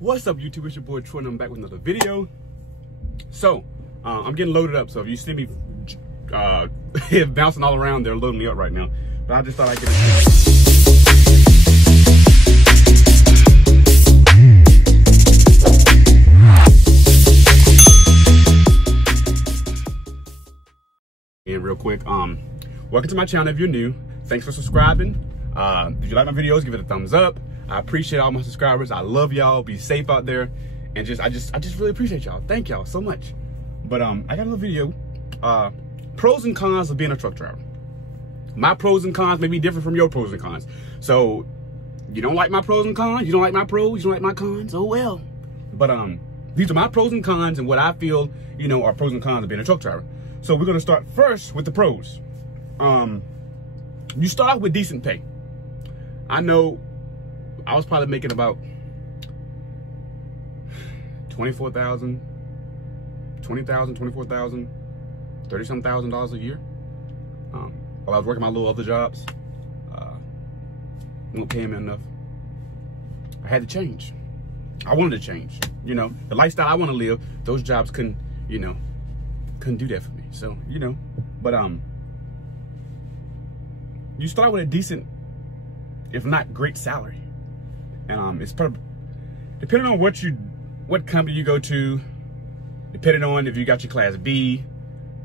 What's up, YouTube? It's your boy Troy, and I'm back with another video. So, I'm getting loaded up, so if you see me bouncing all around, they're loading me up right now. But I just thought I'd get it real quick. Welcome to my channel if you're new. Thanks for subscribing. If you like my videos, give it a thumbs up. I appreciate all my subscribers. I love y'all. Be safe out there, and I just really appreciate y'all. Thank y'all so much. But I got a little video. Pros and cons of being a truck driver. My pros and cons may be different from your pros and cons. So you don't like my pros and cons. You don't like my pros. You don't like my cons. Oh well. But these are my pros and cons, and what I feel are pros and cons of being a truck driver. So we're gonna start first with the pros. You start off with decent pay. I know I was probably making about $24,000, $24,000, $30-some thousand a year. While I was working my little other jobs, won't pay me enough. I had to change. I wanted to change. The lifestyle I want to live, those jobs couldn't do that for me. So, but you start with a decent, if not great, salary. And it's probably depending on what company you go to, depending on if you got your class B,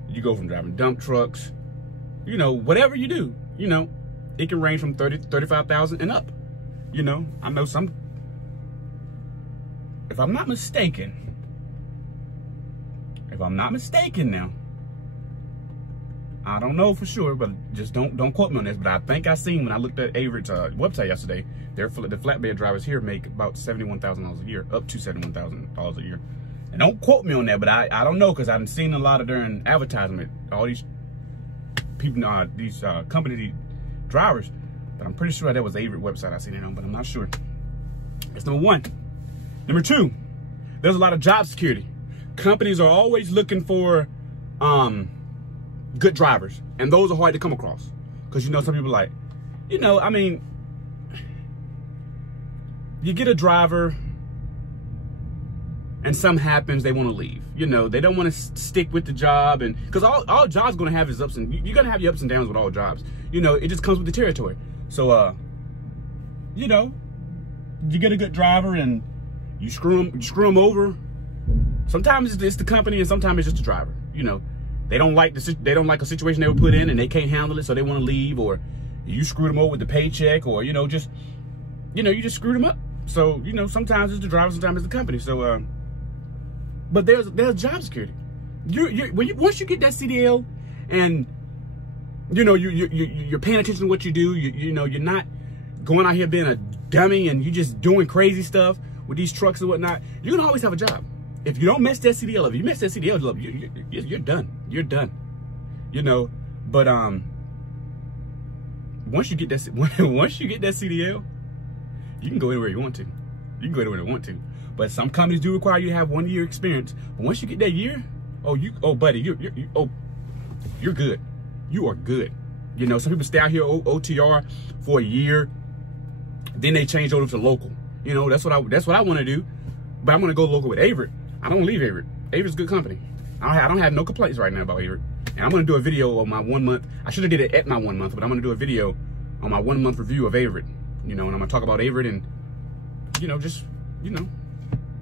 you go from driving dump trucks, whatever you do, it can range from 30 to 35,000 and up. I know some, if I'm not mistaken now, I don't know for sure, but just don't quote me on this, but I think I seen when I looked at Averitt's website yesterday, the flatbed drivers here make about $71,000 a year, up to $71,000 a year. And don't quote me on that, but I don't know, because I've seen a lot of during advertisement, all these people, these company drivers, but I'm pretty sure that was Averitt website I seen it on, but I'm not sure. That's number one. Number two, there's a lot of job security. Companies are always looking for good drivers, and those are hard to come across, because some people like, I mean, you get a driver and something happens, they want to leave. They don't want to stick with the job, and because all jobs going to have is ups, and you're going to have your ups and downs with all jobs. It just comes with the territory. So you get a good driver and you screw them over. Sometimes it's the company, and sometimes it's just the driver. They don't like a situation they were put in, and they can't handle it, so they want to leave, or you screwed them over with the paycheck, or you just screwed them up. So sometimes it's the driver, sometimes it's the company. So but there's job security. Once you get that CDL, and you're paying attention to what you do. You're not going out here being a dummy, and you just doing crazy stuff with these trucks and whatnot. You're gonna always have a job. If you don't mess that CDL up, if you mess that CDL up, you're done. You're done. But once you get that CDL, you can go anywhere you want to. You can go anywhere you want to. But some companies do require you to have 1 year experience. But once you get that year, buddy, you're good. You are good. Some people stay out here OTR for a year, then they change over to local. That's what I want to do. But I'm gonna go local with Averitt. I don't leave Averitt. Averitt's a good company. I don't have no complaints right now about Averitt. And I'm gonna do a video on my 1 month. I should have did it at my 1 month, but I'm gonna do a video on my 1 month review of Averitt. And I'm gonna talk about Averitt and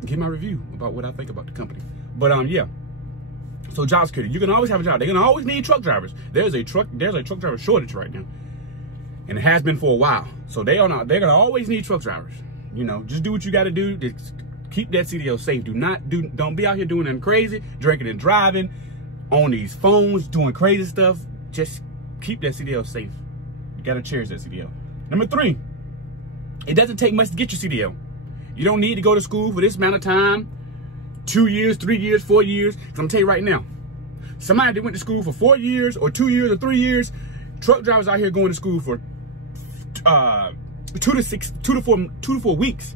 give my review about what I think about the company. But yeah. So job security, you can always have a job. They're gonna always need truck drivers. There's a truck driver shortage right now, and it has been for a while. So they're gonna always need truck drivers. Just do what you got to do to keep that CDL safe. Don't be out here doing anything crazy, drinking and driving on these phones, doing crazy stuff. Just keep that CDL safe. You got to cherish that CDL. Number three, it doesn't take much to get your CDL. You don't need to go to school for this amount of time, 2 years, 3 years, 4 years. Because I'm going to tell you right now, somebody that went to school for 4 years or 2 years or 3 years, truck drivers out here going to school for 2 to 4 weeks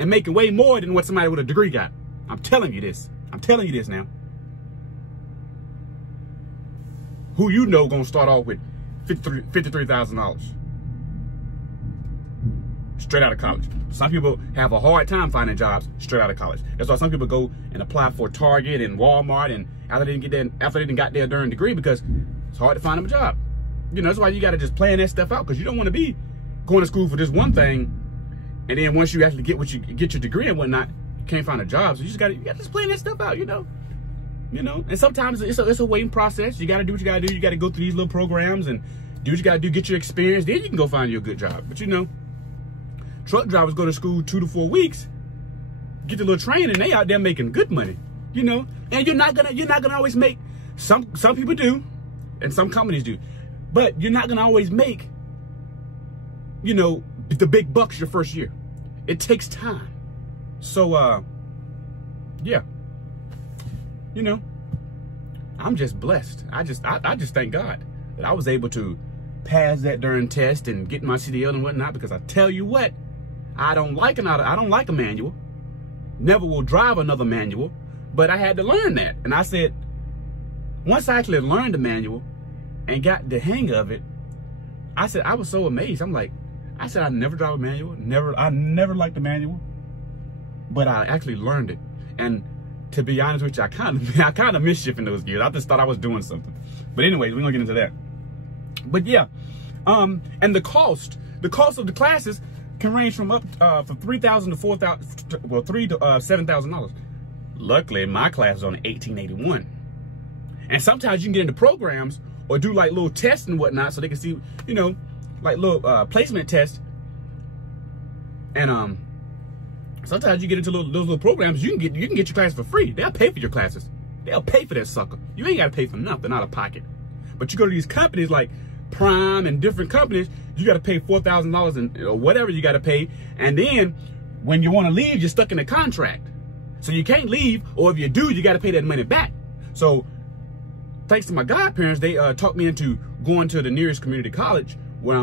and making way more than what somebody with a degree got. I'm telling you this. I'm telling you this now. Who gonna start off with $53,000? straight out of college. Some people have a hard time finding jobs straight out of college. That's why some people go and apply for Target and Walmart and after they didn't got their darn degree, because it's hard to find them a job. You know, that's why you got to just plan that stuff out, because you don't want to be going to school for this one thing, and then once you actually get your degree and whatnot, you can't find a job. So you got to just plan that stuff out, you know. And sometimes it's a waiting process. You got to do what you got to do. You got to go through these little programs and do what you got to do, get your experience. Then you can go find you a good job. But you know, truck drivers go to school 2 to 4 weeks, get the little training, they out there making good money, you know. And you're not gonna always make, some people do, and some companies do, but you're not gonna always make, you know, the big bucks your first year. It takes time. So yeah, you know, I'm just blessed. I just thank God that I was able to pass that darn test and get my CDL and whatnot, because I tell you what, I don't like a manual. Never will drive another manual, but I had to learn that. And I said, once I actually learned the manual and got the hang of it, I said, I was so amazed. I said, I never drive a manual. I never liked the manual, but I actually learned it. And to be honest with you, I kind of mischief in those gears. I just thought I was doing something. But anyways, we're gonna get into that. But yeah, and the cost of the classes can range from up from $3,000 to $4,000, well, $3,000 to $7,000. Luckily, my class is on $1,881, and sometimes you can get into programs or do like little tests and whatnot, so they can see, you know, like little placement tests. And sometimes you get into those little programs, you can get your class for free. They'll pay for your classes. They'll pay for that sucker. You ain't got to pay for nothing out of pocket. But you go to these companies like Prime and different companies, you got to pay $4,000 and or whatever you got to pay. And then when you want to leave, you're stuck in a contract. So you can't leave, or if you do, you got to pay that money back. So thanks to my godparents, they talked me into going to the nearest community college where I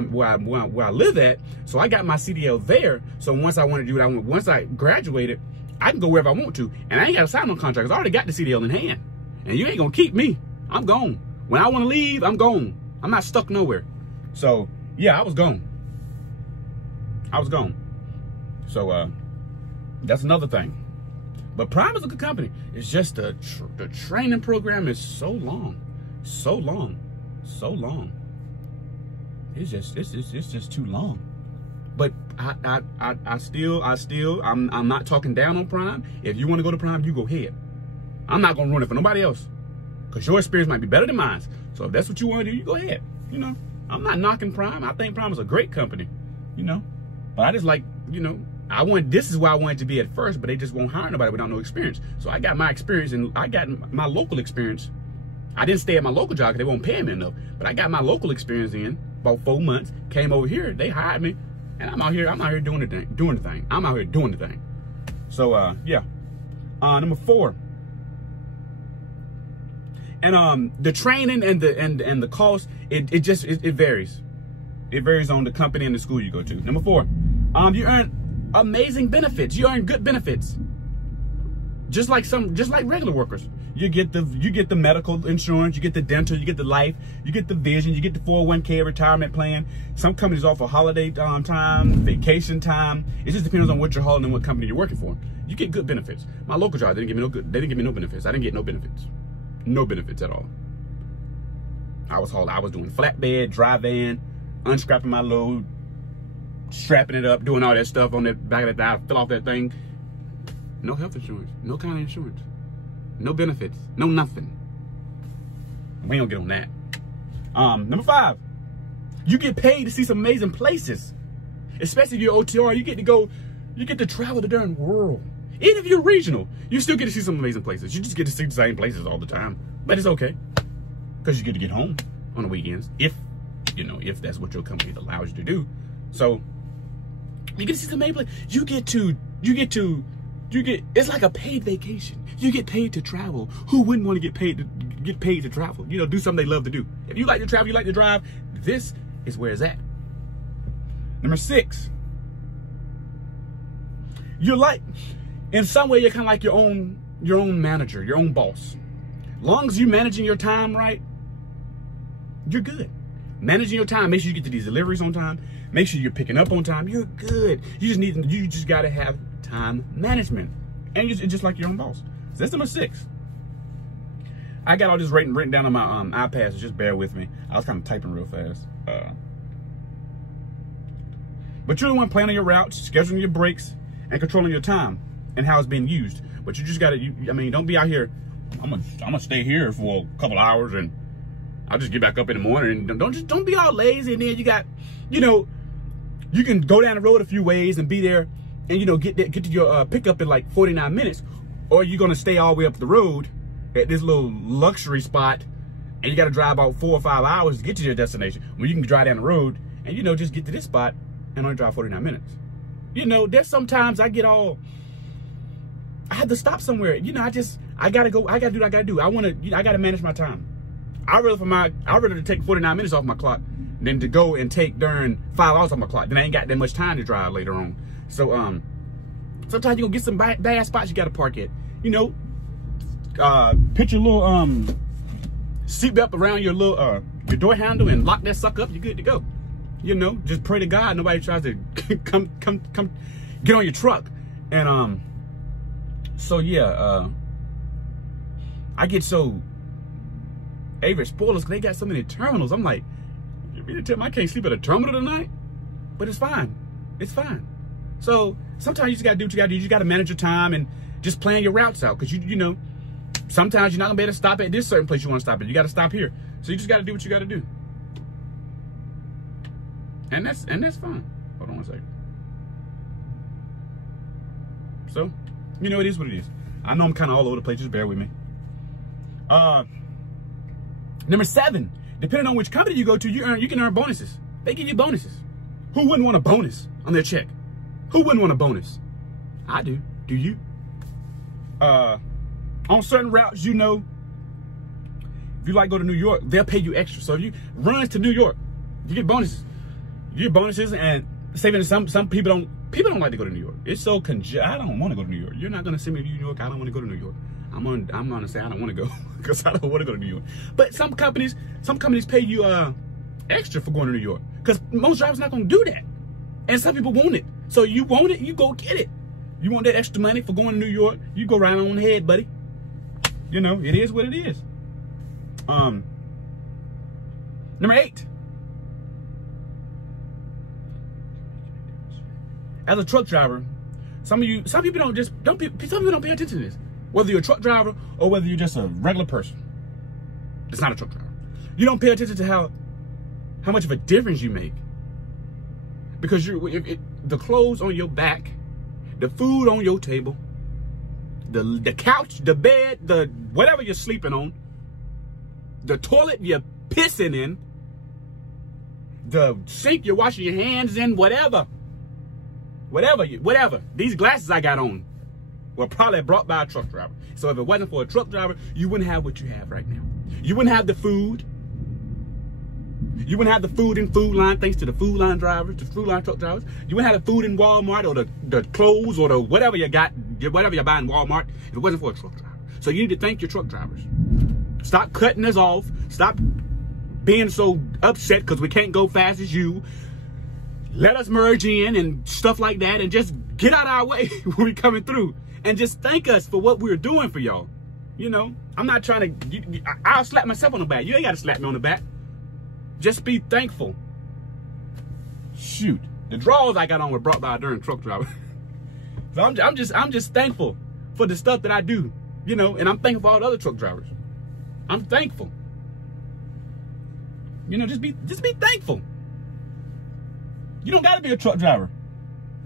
live at. So I got my CDL there. So once I want to do what I want, once I graduated, I can go wherever I want to. And I ain't got to sign no contract. I already got the CDL in hand. And you ain't going to keep me. I'm gone. When I want to leave, I'm gone. I'm not stuck nowhere. So yeah, I was gone. So that's another thing. But Prime is a good company. It's just the training program is so long. It's just too long. But I'm not talking down on Prime. If you want to go to Prime, you go ahead. I'm not gonna ruin it for nobody else, because your experience might be better than mine. So if that's what you want to do, you go ahead. You know, I'm not knocking Prime. I think Prime is a great company. You know, but I just like, you know, this is where I wanted to be at first, but they just won't hire nobody without no experience. So I got my experience, and I got my local experience. I didn't stay at my local job because they won't pay me enough, but I got my local experience in about 4 months. Came over here, they hired me, and I'm out here doing the thing. I'm out here doing the thing. So yeah. Number 4. And the training and the cost, it varies. It varies on the company and the school you go to. Number 4, you earn amazing benefits. You earn good benefits. Just like regular workers. You get the medical insurance, you get the dental, you get the life, you get the vision, you get the 401k retirement plan. Some companies offer holiday time, vacation time. It just depends on what you're hauling and what company you're working for. You get good benefits. My local job, they didn't give me no benefits. I didn't get no benefits. No benefits at all. I was doing flatbed, dry van, unstrapping my load, strapping it up, doing all that stuff on the back of the I fill off that thing. No health insurance, no kind of insurance, no benefits, no nothing. We ain't gonna get on that. Number 5, you get paid to see some amazing places. Especially if you're OTR, you get to travel the darn world. Even if you're regional, you still get to see some amazing places. You just get to see the same places all the time. But it's okay, because you get to get home on the weekends, if that's what your company allows you to do. So you get to see some amazing places. It's like a paid vacation. You get paid to travel. Who wouldn't want to get paid to travel? You know, do something they love to do. If you like to travel, you like to drive, this is where it's at. Number 6, in some way, you're kind of like your own manager, your own boss. Long as you're managing your time right, you're good. managing your time, make sure you get to these deliveries on time, make sure you're picking up on time, you're good. You just gotta have time management. And it's just like your own boss. So that's number 6. I got all this written down on my iPad, so just bear with me. I was kind of typing real fast. But you're the one planning your routes, scheduling your breaks, and controlling your time and how it's being used. But you just gotta, I mean, don't be out here, I'm gonna stay here for a couple hours and I'll just get back up in the morning. And don't be all lazy. And then you got, you know, you can go down the road a few ways and be there and, you know, get to your pickup in like 49 minutes. Or you're gonna stay all the way up the road at this little luxury spot and you gotta drive about 4 or 5 hours to get to your destination. When you can drive down the road and, you know, just get to this spot and only drive 49 minutes. You know, there's sometimes I have to stop somewhere. You know, I gotta go, I gotta do what I gotta do. I gotta manage my time. I'd rather to take 49 minutes off my clock than to go and take during 5 hours off my clock. Then I ain't got that much time to drive later on. So sometimes you're gonna get some bad spots you gotta park at. You know, put your little seatbelt around your little your door handle and lock that sucker up, you're good to go. You know, just pray to God nobody tries to come get on your truck. And so yeah, I get so Averitt spoilers because they got so many terminals. I'm like, you mean to tell me I can't sleep at a terminal tonight? But it's fine. It's fine. So sometimes you just gotta do what you gotta do. You just gotta manage your time and just plan your routes out. Cause you know, sometimes you're not gonna be able to stop at this certain place you want to stop at. You gotta stop here. So you just gotta do what you gotta do. And that's fine. Hold on one second. So, you know, it is what it is. I know I'm kind of all over the place. Just bear with me. Number 7, depending on which company you go to, you can earn bonuses. They give you bonuses. Who wouldn't want a bonus on their check? Who wouldn't want a bonus? I do. Do you? On certain routes, you know, if you like go to New York, they'll pay you extra. So if you runs to New York, you get bonuses. You get bonuses, and saving some people don't like to go to New York. It's so I don't want to go to New York. You're not gonna send me to New York. I don't want to go to New York. I'm gonna say I don't want to go because I don't want to go to New York. But some companies pay you extra for going to New York because most drivers not gonna do that, and some people want it. So you want it, you go get it. You want that extra money for going to New York, you go right on ahead, buddy. You know, it is what it is. Number 8. As a truck driver, some people don't pay attention to this. Whether you're a truck driver or whether you're just a regular person, it's not a truck driver. You don't pay attention to how much of a difference you make. Because the clothes on your back, the food on your table, the couch, the bed, the whatever you're sleeping on, the toilet you're pissing in, the sink you're washing your hands in, whatever. These glasses I got on were probably brought by a truck driver. So if it wasn't for a truck driver, you wouldn't have what you have right now. You wouldn't have the food. You wouldn't have the food in Food Line thanks to the Food Line drivers, the Food Line truck drivers. You wouldn't have the food in Walmart or the clothes or the whatever you got, whatever you buy in Walmart if it wasn't for a truck driver. So you need to thank your truck drivers. Stop cutting us off. Stop being so upset because we can't go fast as you. Let us merge in and stuff like that and just get out of our way when we're coming through. And just thank us for what we're doing for y'all. You know, I'm not trying to, I'll slap myself on the back. You ain't got to slap me on the back. Just be thankful. Shoot, the drawers I got on were brought by a darn truck driver. So I'm just thankful for the stuff that I do, you know, and I'm thankful for all the other truck drivers. I'm thankful. You know, just be thankful. You don't got to be a truck driver.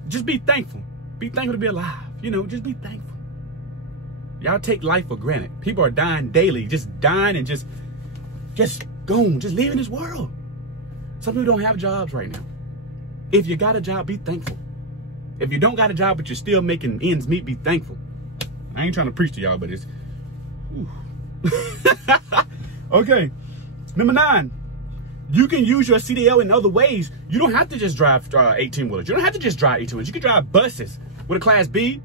Just be thankful. Be thankful to be alive. You know, just be thankful. Y'all take life for granted. People are dying daily, just dying and just gone, just leaving this world. Some people don't have jobs right now. If you got a job, be thankful. If you don't got a job, but you're still making ends meet, be thankful. I ain't trying to preach to y'all, but it's... Okay, number 9. You can use your CDL in other ways. You don't have to just drive 18-wheelers. You don't have to just drive 18-wheelers. You can drive buses with a Class B.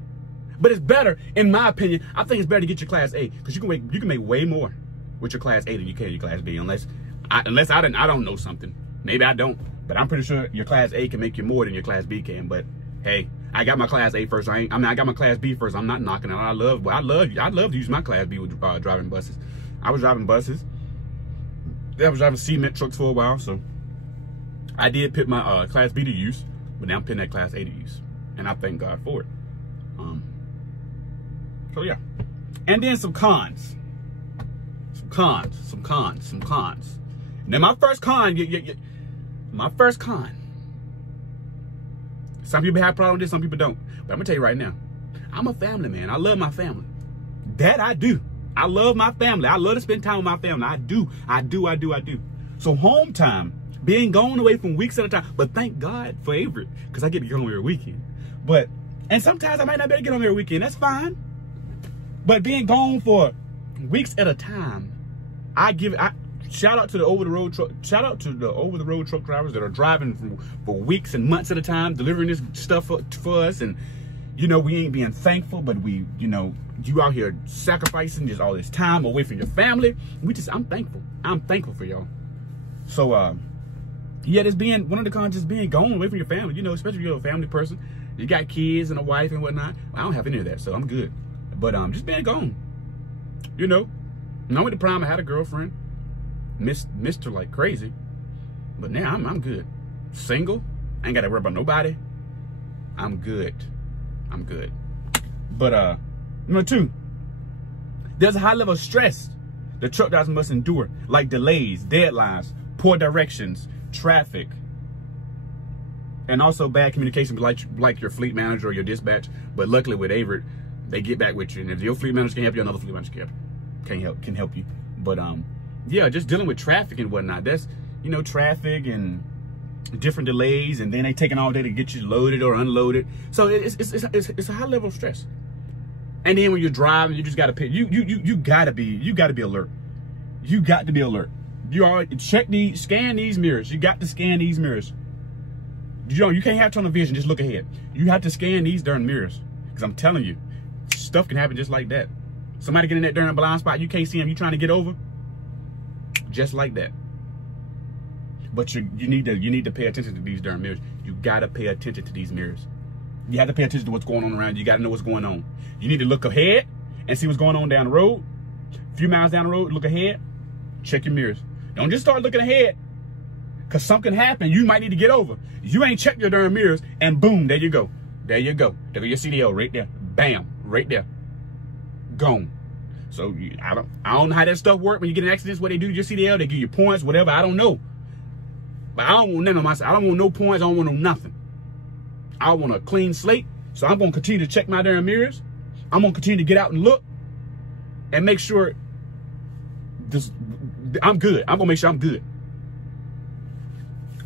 But it's better, in my opinion, I think it's better to get your Class A because you can make way more with your Class A than you can your Class B. Unless, Unless I don't know something. Maybe I don't. But I'm pretty sure your Class A can make you more than your Class B can. But hey, I got my Class A first. I got my Class B first. I'm not knocking it. I'd love to use my Class B with driving buses. I was driving buses. I was driving cement trucks for a while, so I did put my Class B to use, but now I'm putting that Class A to use, and I thank God for it. So yeah, and then some cons. Now my first con, my first con. Some people have problems with this, some people don't. But I'm gonna tell you right now, I'm a family man. I love my family. That I do. I love my family. I love to spend time with my family. I do. So home time, being gone away from weeks at a time. But thank God for Averitt, because I get to get home every weekend. And sometimes I might not be able to get home every weekend. That's fine. But being gone for weeks at a time, shout out to the over-the-road truck drivers that are driving for weeks and months at a time, delivering this stuff for us. And you know, we ain't being thankful, but we, you know, you out here sacrificing just all this time away from your family. I'm thankful. I'm thankful for y'all. So yeah, one of the cons is being gone away from your family, you know, especially if you're a family person. You got kids and a wife and whatnot. I don't have any of that, so I'm good. But just being gone, you know. And I went to prom, I had a girlfriend. Missed her like crazy. But now I'm good. Single, I ain't gotta worry about nobody. I'm good. But number 2, there's a high level of stress the truck drivers must endure, like delays, deadlines, poor directions, traffic, and also bad communication, like your fleet manager or your dispatch. But luckily with Averitt, they get back with you, and if your fleet manager can help you, another fleet manager can help you. But yeah, just dealing with traffic and whatnot. That's, you know, traffic and different delays, and then they taking all day to get you loaded or unloaded. So it's a high level of stress. And then when you're driving, you just gotta pay. You gotta be alert. You got to be alert. You are scan these mirrors. You got to scan these mirrors. You can't have tunnel vision, just look ahead. You have to scan these darn mirrors. Because I'm telling you, stuff can happen just like that. Somebody get in that darn blind spot, you can't see them, you trying to get over. Just like that. But you need to pay attention to these darn mirrors. You gotta pay attention to these mirrors. You have to pay attention to what's going on around you. You gotta know what's going on. You need to look ahead and see what's going on down the road. A few miles down the road, look ahead, check your mirrors. Don't just start looking ahead, because something can happen. You might need to get over. You ain't checked your darn mirrors, and boom, there you go. There you go. There go your CDL right there. Bam, right there. Gone. So I don't know how that stuff works. When you get in accidents, what they do to your CDL, they give you points, whatever. I don't know. But I don't want none of myself. I don't want no points. I don't want no nothing. I want a clean slate. So I'm gonna continue to check my darn mirrors. I'm gonna continue to get out and look and make sure I'm good. I'm gonna make sure I'm good.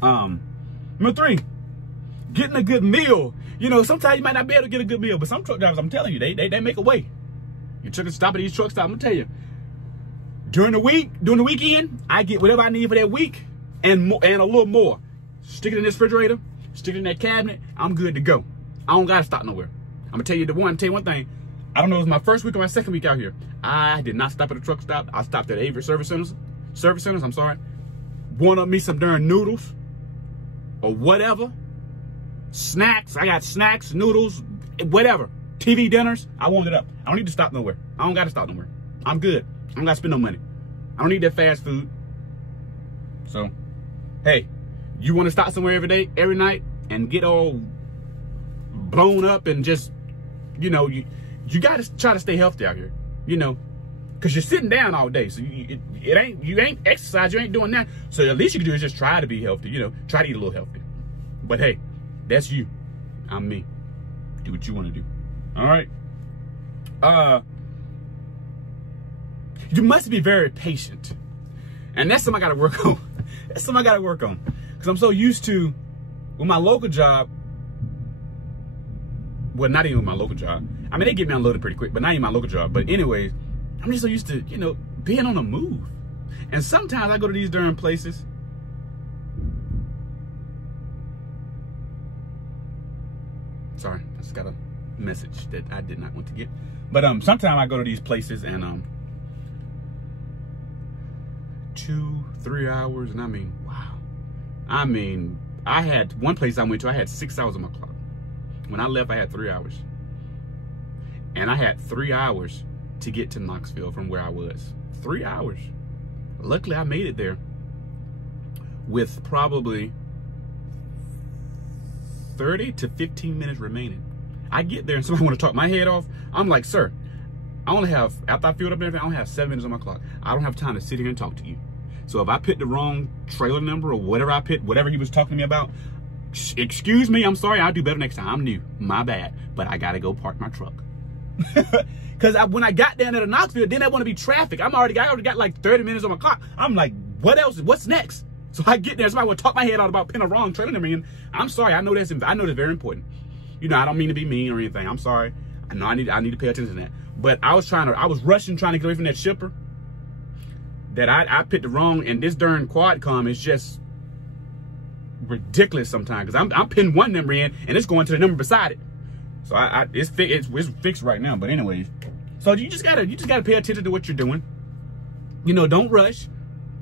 Number 3, getting a good meal. You know, sometimes you might not be able to get a good meal, but some truck drivers, I'm telling you, they make a way. You took a stop at these truck stops, I'm gonna tell you. During the weekend, I get whatever I need for that week and a little more. Stick it in this refrigerator, stick it in that cabinet, I'm good to go. I don't gotta stop nowhere. I'm gonna tell you one thing. I don't know, it was my first week or my second week out here. I did not stop at a truck stop. I stopped at Averitt service centers, I'm sorry. Wanted me some darn noodles or whatever. Snacks, I got snacks, noodles, whatever. TV dinners, I want it up. I don't need to stop nowhere. I don't gotta stop nowhere. I'm good. I don't gotta spend no money. I don't need that fast food. So, hey, you wanna stop somewhere every day, every night, and get all blown up and just, you know, you gotta try to stay healthy out here, you know, because you're sitting down all day. So you ain't exercise, you ain't doing that. So the least you can do is just try to be healthy, you know, try to eat a little healthy. But hey, that's you. I'm me. Do what you want to do. All right. You must be very patient. And that's something I got to work on. That's something I got to work on. Because I'm so used to, with my local job, well, not even with my local job. I mean, they get me unloaded pretty quick, but not even my local job. But anyways, I'm just so used to, you know, being on the move. And sometimes I go to these darn places. Sorry, I just got a message that I did not want to get. But sometimes I go to these places and 2, 3 hours, and I mean, wow. I mean, I had one place I went to, I had 6 hours on my clock. When I left, I had 3 hours. And I had 3 hours to get to Knoxville from where I was. 3 hours. Luckily, I made it there with probably 30 to 15 minutes remaining. I get there and somebody want to talk my head off. I'm like, sir, I only have, after I filled up and everything, I only have 7 minutes on my clock. I don't have time to sit here and talk to you. So if I picked the wrong trailer number or whatever I picked, whatever he was talking to me about, excuse me, I'm sorry, I'll do better next time. I'm new, my bad, but I gotta go park my truck. Because when I got down to Knoxville, then there want to be traffic. I already got like 30 minutes on my clock. I'm like, what else? What's next? So I get there, somebody would talk my head out about pinning a wrong trailer number in. I'm sorry, I know that's very important. You know, I don't mean to be mean or anything. I'm sorry. I know I need to pay attention to that. But I was rushing, trying to get away from that shipper. That I picked the wrong, and this darn Quadcom is just ridiculous sometimes. Because I'm pinning one number in, and it's going to the number beside it. So it's fixed right now. But anyways, so you just gotta pay attention to what you're doing. You know, don't rush.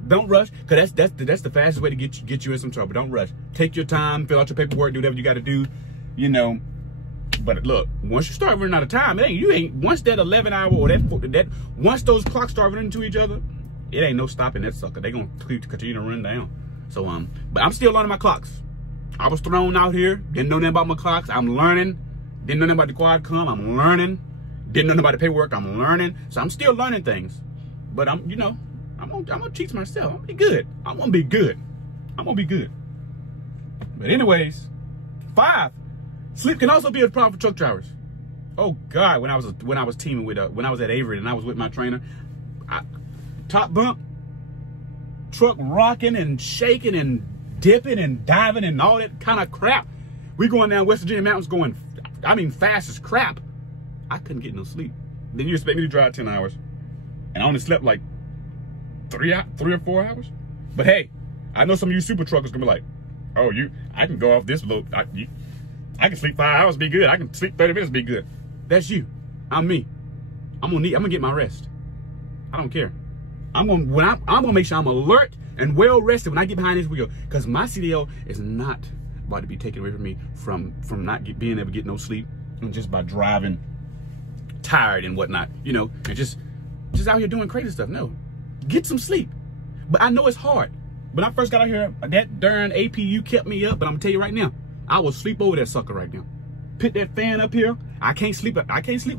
Don't rush, because that's the fastest way to get you in some trouble. Don't rush. Take your time, fill out your paperwork, do whatever you got to do, you know. But look, once you start running out of time, once that 11 hour or once those clocks start running into each other, it ain't no stopping that sucker. They gonna continue to run down. So but I'm still learning my clocks. I was thrown out here, didn't know nothing about my clocks. I'm learning. Didn't know nothing about the Quadcom. I'm learning. Didn't know nothing about the paperwork. I'm learning. So I'm still learning things. But I'm gonna teach myself. I'm gonna be good. I'm gonna be good. I'm gonna be good. But anyways, 5, sleep can also be a problem for truck drivers. Oh God, when I was teaming with when I was at Averitt and I was with my trainer, top bump, truck rocking and shaking and dipping and diving and all that kind of crap. We going down West Virginia mountains going, fast as crap. I couldn't get no sleep. Then you expect me to drive 10 hours, and I only slept like 3 or 4 hours. But hey, I know some of you super truckers gonna be like, oh, I can go off this load. I can sleep 5 hours, be good. I can sleep 30 minutes, be good. That's you. I'm me. I'm gonna get my rest. I don't care. I'm gonna make sure I'm alert and well rested when I get behind this wheel, because my CDL is not about to be taken away from me from not being able to get no sleep, and just by driving tired and whatnot, you know, and just out here doing crazy stuff. No, get some sleep. But I know it's hard. When I first got out here, that darn APU kept me up, but I'm gonna tell you right now, I will sleep over that sucker right now. Put that fan up here. I can't sleep when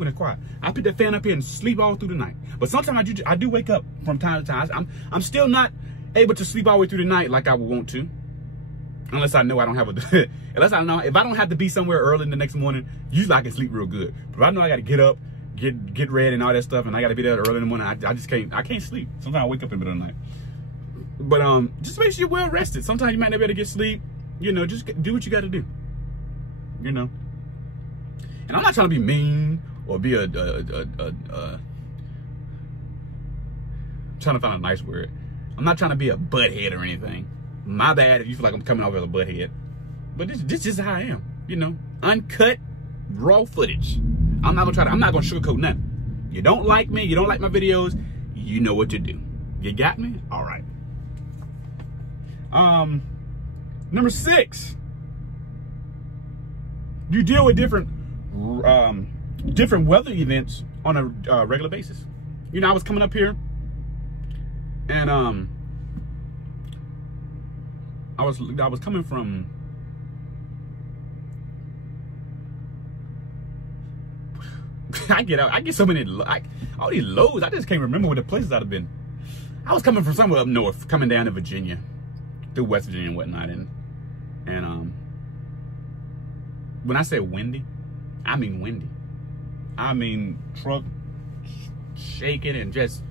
it's quiet. I put that fan up here and sleep all through the night. But sometimes I do wake up from time to time. I'm still not able to sleep all the way through the night like I would want to, unless I know I don't have if I don't have to be somewhere early in the next morning. Usually I can sleep real good. But if I know I got to get up, get ready and all that stuff, and I got to be there early in the morning, I just can't. I can't sleep. Sometimes I wake up in the middle of the night. But just make sure you're well rested. Sometimes you might not be able to get sleep. You know, just do what you got to do. You know. And I'm not trying to be mean or be I'm trying to find a nice word. I'm not trying to be a butthead or anything. My bad if you feel like I'm coming off as a butthead. But this is how I am. You know, uncut, raw footage. I'm not gonna sugarcoat nothing. You don't like me, you don't like my videos, you know what to do. You got me? All right. Number 6. You deal with different weather events on a regular basis. You know, I was coming up here, and I was coming from I get so many all these loads. I just can't remember what the places I'd have been. I was coming from somewhere up north, coming down to Virginia, through West Virginia and whatnot, and when I say windy, I mean windy. I mean truck shaking and just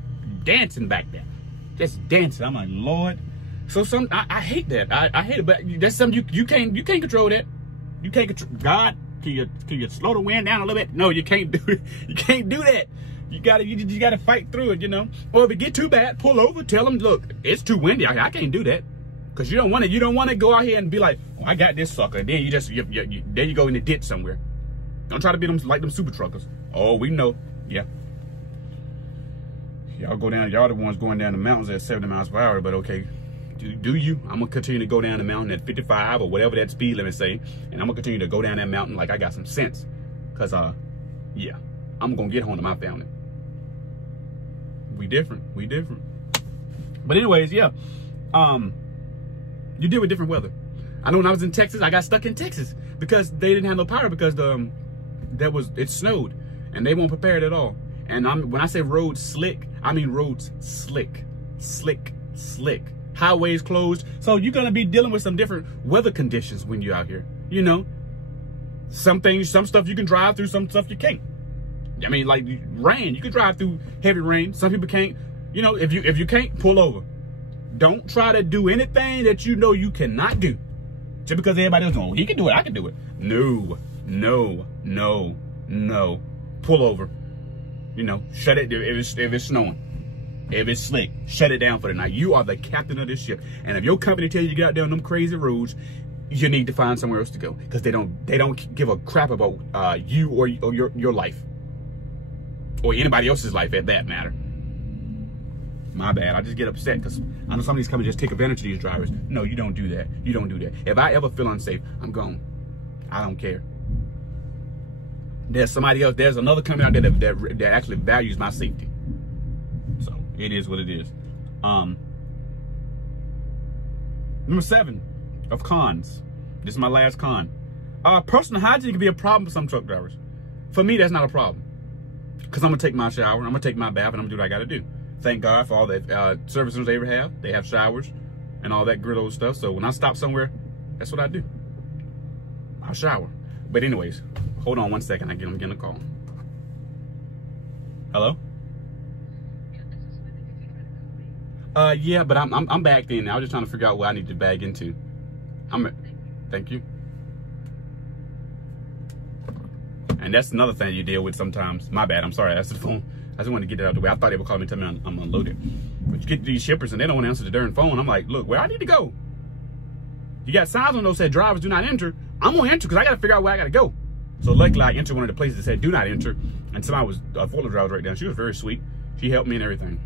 dancing back there, just dancing. I'm like, Lord. So I hate that. I hate it, but that's something you can't control that. You can't control. God, can you slow the wind down a little bit? No, you can't do it. You can't do that. You gotta fight through it, you know. Or if it get too bad, pull over. Tell them, look, it's too windy. I can't do that. Cause you don't want to go out here and be like, oh, I got this sucker. And then there you go in the ditch somewhere. Don't try to be like them super truckers. Oh, we know. Yeah. Y'all go down. Y'all the ones going down the mountains at 70 miles per hour. But okay, do you. I'm gonna continue to go down the mountain at 55 or whatever that speed limit say, and I'm gonna continue to go down that mountain like I got some sense. Cause yeah, I'm gonna get home to my family. We different. But anyways, yeah. You deal with different weather. I know when I was in Texas, I got stuck in Texas because they didn't have no power because it snowed and they weren't prepared at all. And when I say roads slick, I mean roads slick. Highways closed. So you're gonna be dealing with some different weather conditions when you're out here. You know, some stuff you can drive through, some stuff you can't. I mean, like rain, you can drive through heavy rain. Some people can't. You know, if you can't, pull over. Don't try to do anything that you know you cannot do. Just because everybody else knows, he can do it, I can do it. No. Pull over. You know, shut it if it's snowing. If it's slick, shut it down for the night. You are the captain of this ship. And if your company tells you to get out there on them crazy roads, you need to find somewhere else to go. Because they don't give a crap about you or your life. Or anybody else's life at that matter. My bad. I just get upset because I know some of these companies just take advantage of these drivers. No, you don't do that. You don't do that. If I ever feel unsafe, I'm gone. I don't care. There's somebody else. There's another company out there that actually values my safety. So it is what it is. Number 7 of cons. This is my last con. Personal hygiene can be a problem for some truck drivers. For me, that's not a problem. Because I'm going to take my shower, I'm going to take my bath, and I'm going to do what I got to do. Thank God for all the service centers they ever have. They have showers and all that good old stuff. So when I stop somewhere, that's what I do. I shower. But anyways, hold on one second. I'm getting a call. Hello? Yeah, but I'm back in now. I was just trying to figure out what I need to bag into. Thank you. And that's another thing you deal with sometimes. My bad. I'm sorry. That's the phone. I just wanted to get that out of the way. I thought they would call me and tell me I'm unloaded. But you get these shippers and they don't want to answer the darn phone. I'm like, look, where I need to go. You got signs on those that said drivers do not enter. I'm going to enter because I got to figure out where I got to go. So luckily I entered one of the places that said do not enter. And somebody was, a forklift driver was right down. She was very sweet. She helped me and everything.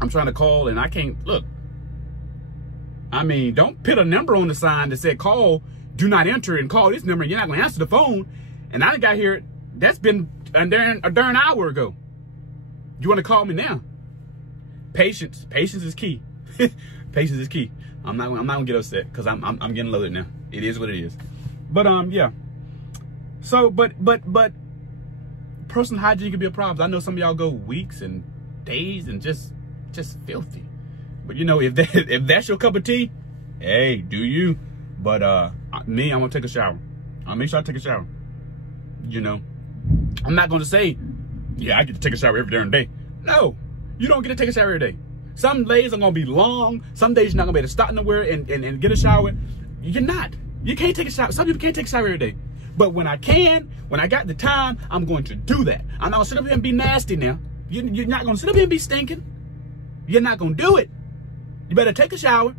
I'm trying to call and I can't, look. I mean, don't put a number on the sign that said call, do not enter, and call this number and you're not going to answer the phone. And I got here, that's been a darn hour ago. You want to call me now? Patience is key. Patience is key. I'm not gonna get upset because I'm getting loaded now. It is what it is. But yeah. So but personal hygiene can be a problem. I know some of y'all go weeks and days and just filthy. But you know, if that's your cup of tea, hey, do you? But me, I'm gonna take a shower. I'll make sure I take a shower. You know, I'm not gonna say, yeah, I get to take a shower every darn day. No, you don't get to take a shower every day. Some days are gonna be long. Some days you're not gonna be able to stop nowhere and get a shower. You're not. You can't take a shower. Some people can't take a shower every day. But when I can, when I got the time, I'm going to do that. I'm not gonna sit up here and be nasty now. You're not gonna sit up here and be stinking. You're not gonna do it. You better take a shower,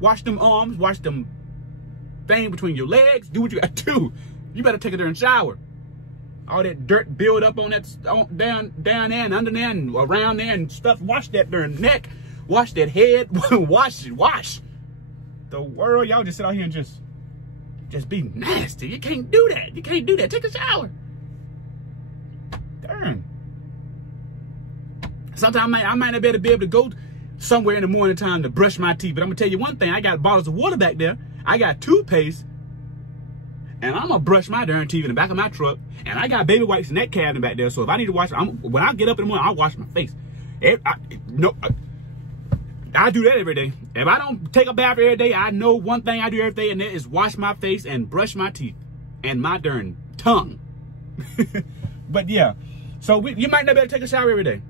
wash them arms, wash them thing between your legs, do what you gotta do. You better take a darn shower. All that dirt build up on that down there and under there and around there and stuff. Wash that darn neck. Wash that head. Wash. The world, y'all just sit out here and just be nasty. You can't do that. You can't do that. Take a shower. Darn. Sometimes I might not be able to go somewhere in the morning time to brush my teeth. But I'm gonna tell you one thing. I got bottles of water back there. I got toothpaste. And I'm gonna brush my darn teeth in the back of my truck. And I got baby wipes in that cabinet back there. So if I need to wash, when I get up in the morning, I'll wash my face. I do that every day. If I don't take a bath every day, I know one thing I do every day, and that is wash my face and brush my teeth and my darn tongue. But yeah, so you might not be able to take a shower every day.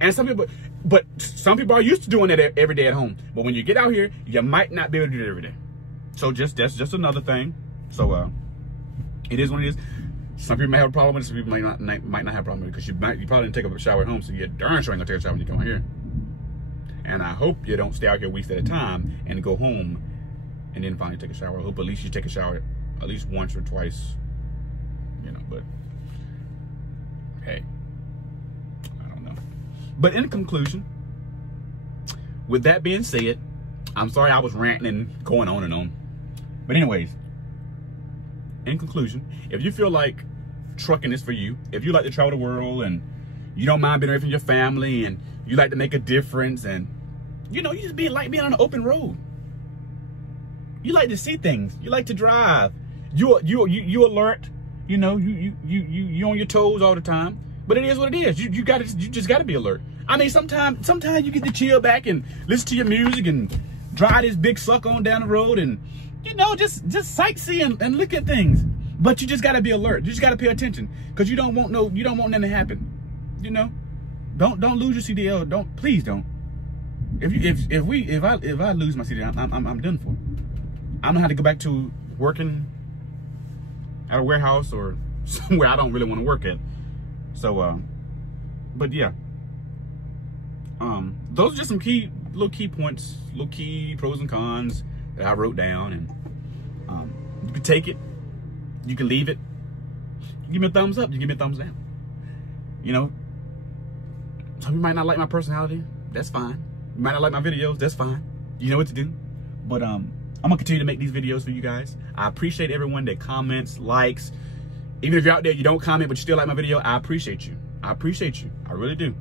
And some people are used to doing that every day at home. But when you get out here, you might not be able to do it every day. So that's just another thing. So it is what it is. Some people may have a problem with it. Some people might not have a problem with it because you probably didn't take a shower at home, so you're darn sure ain't gonna take a shower when you come out here. And I hope you don't stay out here weeks at a time and go home and then finally take a shower. I hope at least you take a shower at least once or twice, you know. But hey, I don't know. But in conclusion, with that being said, I'm sorry I was ranting and going on and on. But anyways, in conclusion, if you feel like trucking is for you, if you like to travel the world and you don't mind being away from your family and you like to make a difference and, you know, you just like being on an open road. You like to see things. You like to drive. You alert. You know, you on your toes all the time. But it is what it is. You just gotta be alert. I mean, sometimes you get to chill back and listen to your music and drive this big suck on down the road and, you know, just sightsee and look at things. But you just gotta be alert. You just gotta pay attention because you don't want nothing to happen. You know, don't lose your CDL. Please don't. If I lose my CDL, I'm done for. I don't know how to go back to working at a warehouse or somewhere I don't really want to work at. So, but yeah, those are just some little key points, little key pros and cons that I wrote down, and you can take it, you can leave it. You give me a thumbs up, you give me a thumbs down. You know, some of you might not like my personality. That's fine. You might not like my videos. That's fine. You know what to do. But I'm gonna continue to make these videos for you guys. I appreciate everyone that comments, likes. Even if you're out there, you don't comment, but you still like my video, I appreciate you. I appreciate you. I really do.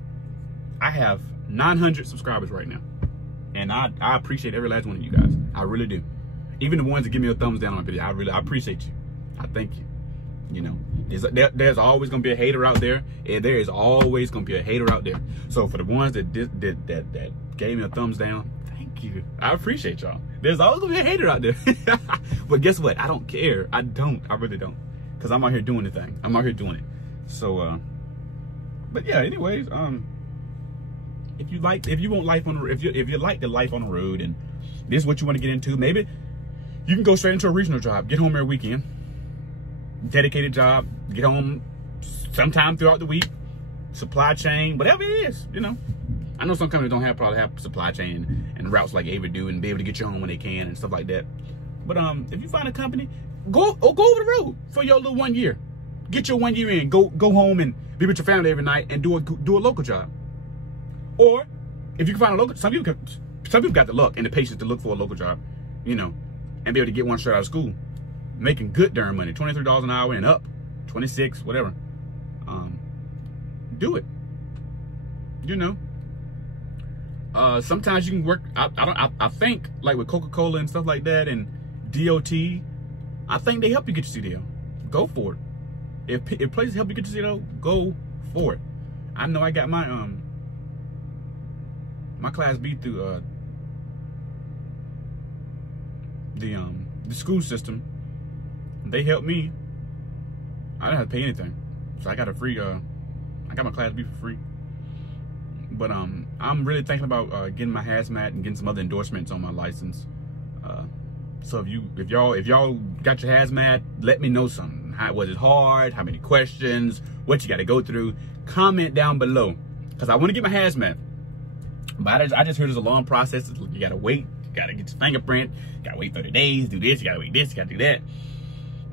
I have 900 subscribers right now. And I appreciate every last one of you guys. I really do. Even the ones that give me a thumbs down on my video, I appreciate you. I thank you. You know, there's always gonna be a hater out there. And there is always gonna be a hater out there. So for the ones that gave me a thumbs down, thank you. I appreciate y'all. There's always gonna be a hater out there. But guess what? I don't care. I really don't. Because I'm out here doing the thing. I'm out here doing it. So but yeah, anyways, if you like the life on the road and this is what you want to get into, maybe you can go straight into a regional job, get home every weekend, dedicated job, get home sometime throughout the week, supply chain, whatever it is, you know. I know some companies don't probably have supply chain and routes like Averitt do and be able to get you home when they can and stuff like that. But if you find a company, go over the road for your little 1 year. Get your 1 year in. Go home and be with your family every night and do a local job. Or if you can find a local, some people got the luck and the patience to look for a local job, you know, and be able to get one straight out of school, making good darn money, $23 an hour and up, 26, whatever. Do it. You know. Sometimes you can work. I think like with Coca-Cola and stuff like that and DOT, I think they help you get your CDL. Go for it. If places help you get your CDL, go for it. I know I got my my Class B through the school system. They helped me. I didn't have to pay anything, so I got a free. I got my Class B for free. But I'm really thinking about getting my hazmat and getting some other endorsements on my license. So if y'all got your hazmat, let me know something. Was it hard? How many questions? What you got to go through? Comment down below, because I want to get my hazmat. But I just heard there's a long process. You got to wait. You got to get your fingerprint. You got to wait 30 days. Do this. You got to wait this. You got to do that.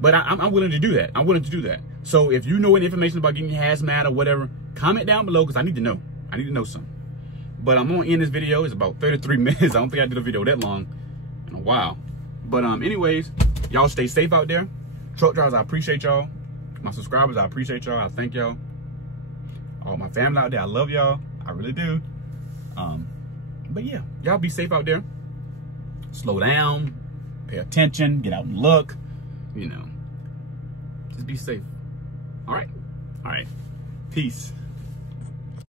But I'm willing to do that. I'm willing to do that. So if you know any information about getting your hazmat or whatever, comment down below, because I need to know. I need to know something. But I'm gonna end this video. It's about 33 minutes. I don't think I did a video that long in a while. But anyways, y'all stay safe out there. Truck drivers, I appreciate y'all. My subscribers, I appreciate y'all. I thank y'all. All my family out there, I love y'all. I really do. But yeah, y'all be safe out there. Slow down, pay attention, get out and look. You know, just be safe. All right. Peace.